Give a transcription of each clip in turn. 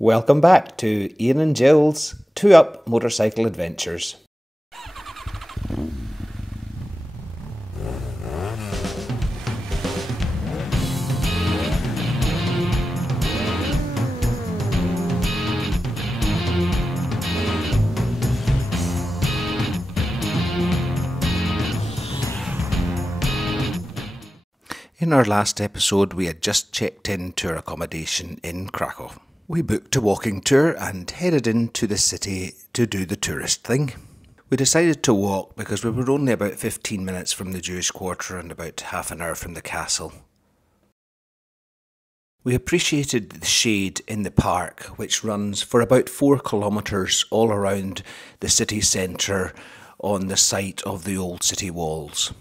Welcome back to Ian and Jill's 2-Up Motorcycle Adventures. In our last episode, we had just checked into our accommodation in Kraków. We booked a walking tour and headed into the city to do the tourist thing. We decided to walk because we were only about 15 minutes from the Jewish quarter and about half an hour from the castle. We appreciated the shade in the park, which runs for about 4 kilometres all around the city centre on the site of the old city walls.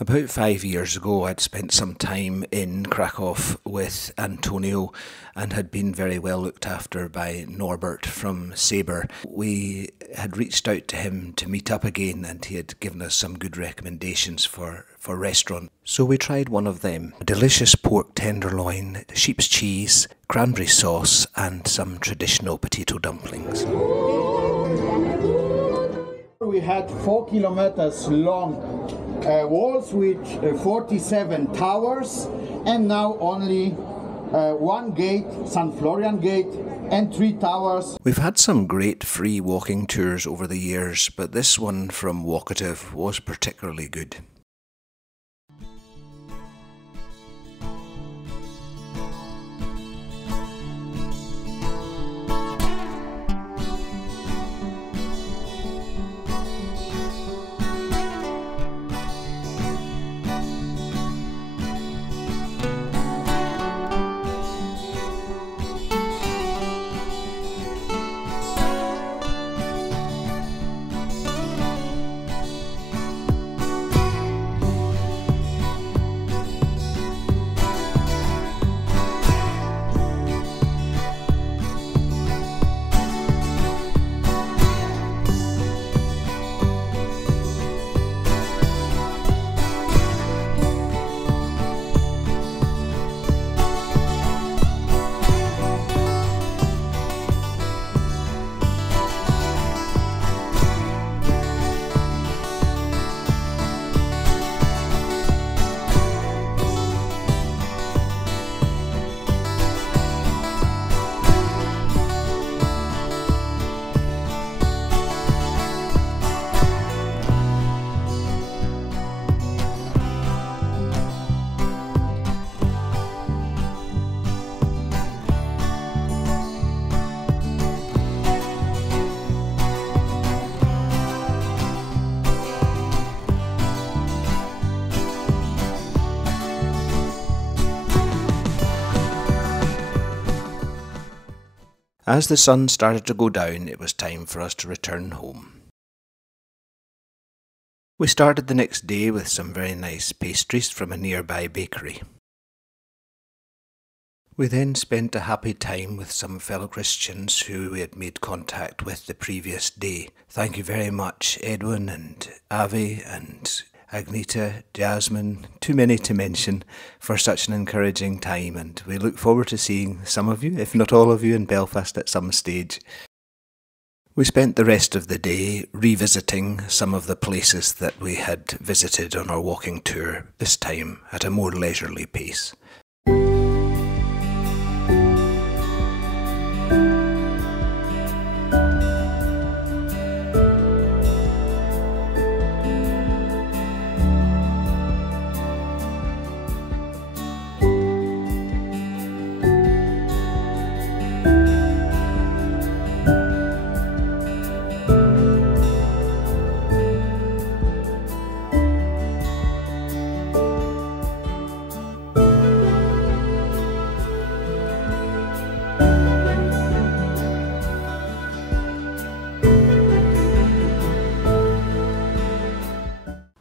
About 5 years ago, I'd spent some time in Kraków with Antonio and had been very well looked after by Norbert from Sabre. We had reached out to him to meet up again and he had given us some good recommendations for restaurants. So we tried one of them. A delicious pork tenderloin, sheep's cheese, cranberry sauce and some traditional potato dumplings. We had 4 kilometers long walls with 47 towers, and now only one gate, St. Florian Gate, and 3 towers. We've had some great free walking tours over the years, but this one from Walkative was particularly good. As the sun started to go down, it was time for us to return home. We started the next day with some very nice pastries from a nearby bakery. We then spent a happy time with some fellow Christians who we had made contact with the previous day. Thank you very much, Edwin and Avi and Agneta, Jasmine, too many to mention, for such an encouraging time, and we look forward to seeing some of you, if not all of you, in Belfast at some stage. We spent the rest of the day revisiting some of the places that we had visited on our walking tour, this time at a more leisurely pace.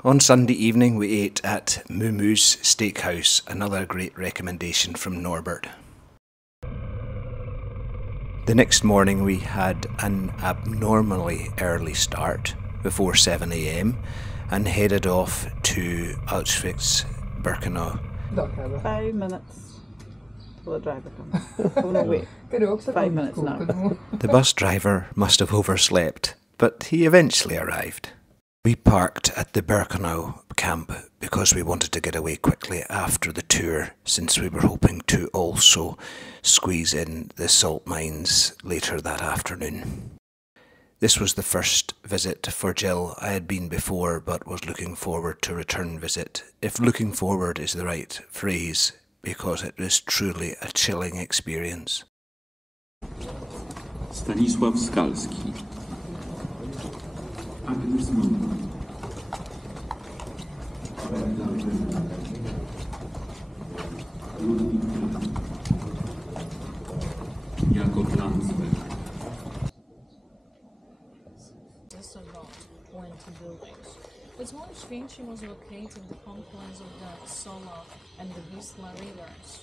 On Sunday evening we ate at Mumu's Steakhouse, another great recommendation from Norbert. The next morning we had an abnormally early start, before 7 AM, and headed off to Auschwitz-Birkenau. 5 minutes. till the driver comes. Oh no, wait. 5 minutes now. The bus driver must have overslept, but he eventually arrived. We parked at the Birkenau camp because we wanted to get away quickly after the tour, since we were hoping to also squeeze in the salt mines later that afternoon. This was the first visit for Jill. I had been before, but was looking forward to a return visit, if looking forward is the right phrase, because it was truly a chilling experience. Stanisław Skalski. Agnes Mumba. Jakob Landsberg. This about went to buildings. The Polish Vinci was located in the confluence of the Sola and the Wisla rivers.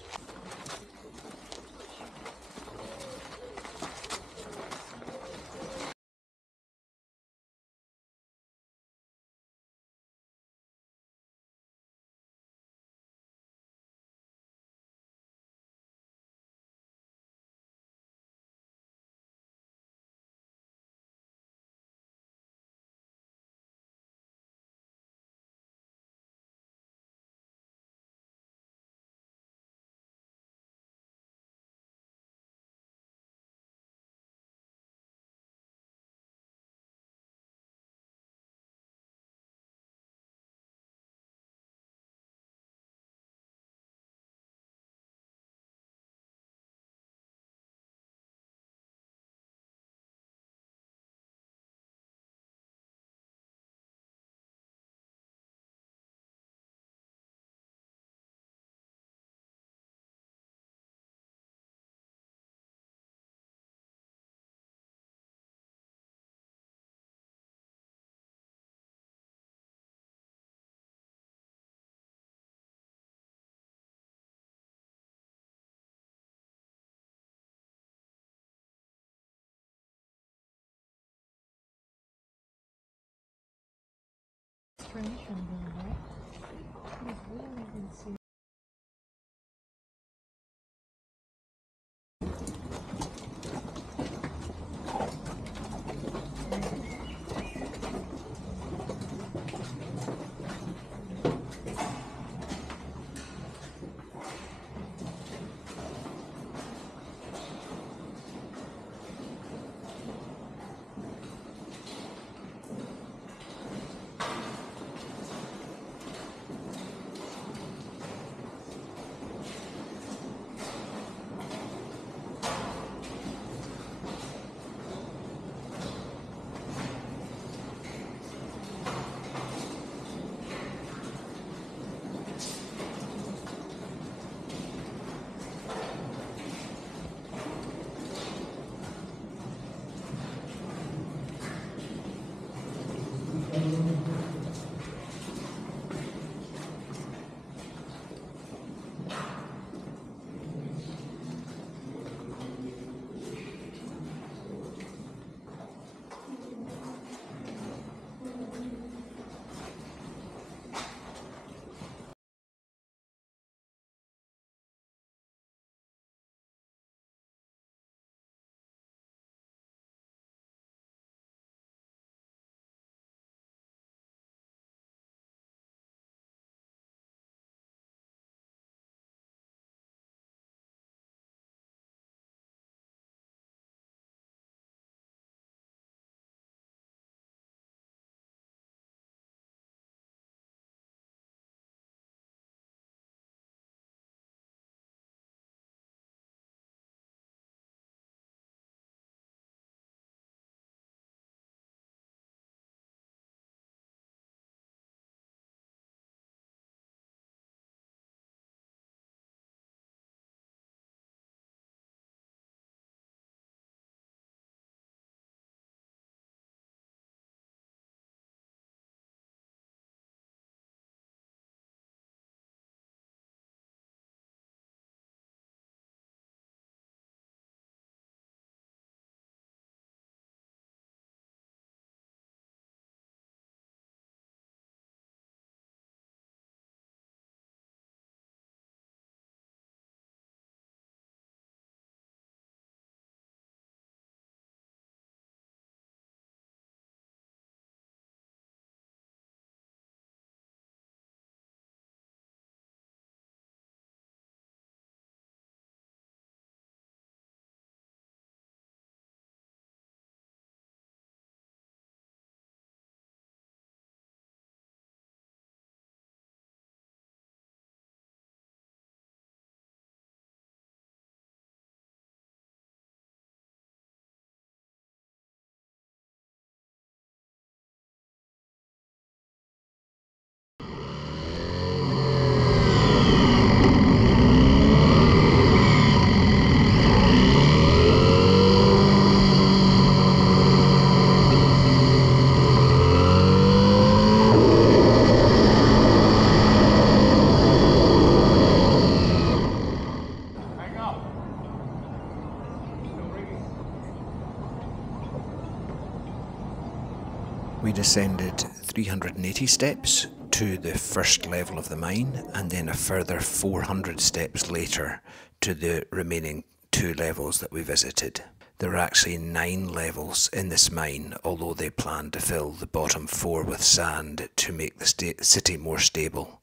We descended 380 steps to the first level of the mine, and then a further 400 steps later to the remaining 2 levels that we visited. There are actually 9 levels in this mine, although they plan to fill the bottom 4 with sand to make the city more stable.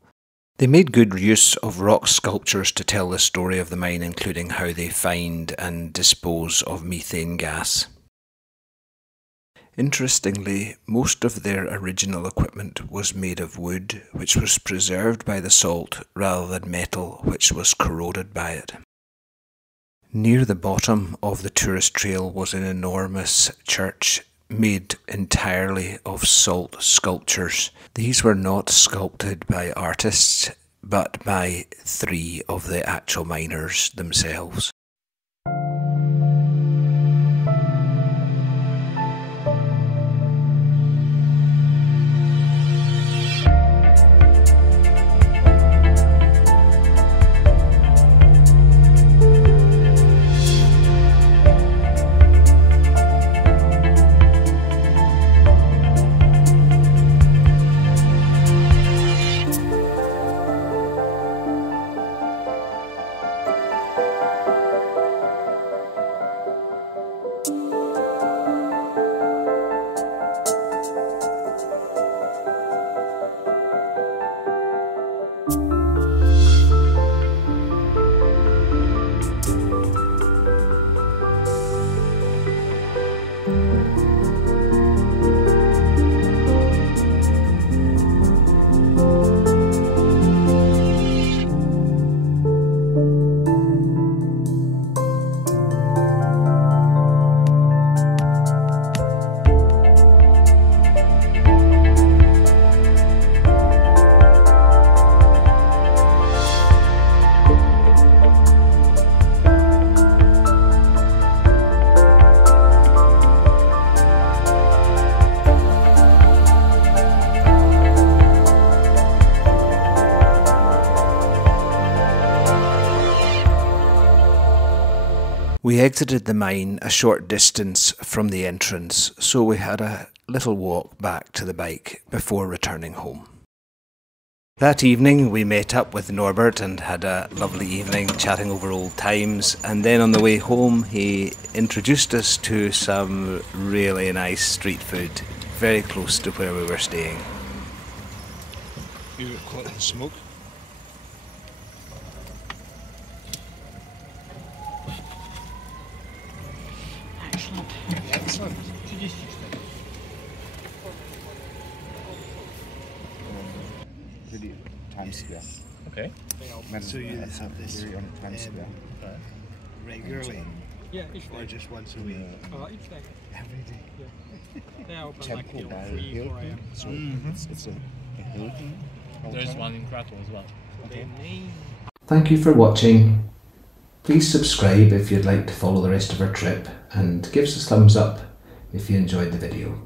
They made good use of rock sculptures to tell the story of the mine, including how they find and dispose of methane gas. Interestingly, most of their original equipment was made of wood, which was preserved by the salt, rather than metal, which was corroded by it. Near the bottom of the tourist trail was an enormous church made entirely of salt sculptures. These were not sculpted by artists, but by 3 of the actual miners themselves. We exited the mine a short distance from the entrance, so we had a little walk back to the bike before returning home. That evening we met up with Norbert and had a lovely evening chatting over old times, and then on the way home he introduced us to some really nice street food very close to where we were staying. You caught in smoke? Excellent. Times Square. Okay. So you have this on Times Square regularly, or just once a week? Each day. Every day. Yeah. They open Temple like Bar 3, Hill. 4 a.m. So it's a hill thing. There's one in Kraków as well. Okay. Thank you for watching. Please subscribe if you'd like to follow the rest of our trip, and give us a thumbs up if you enjoyed the video.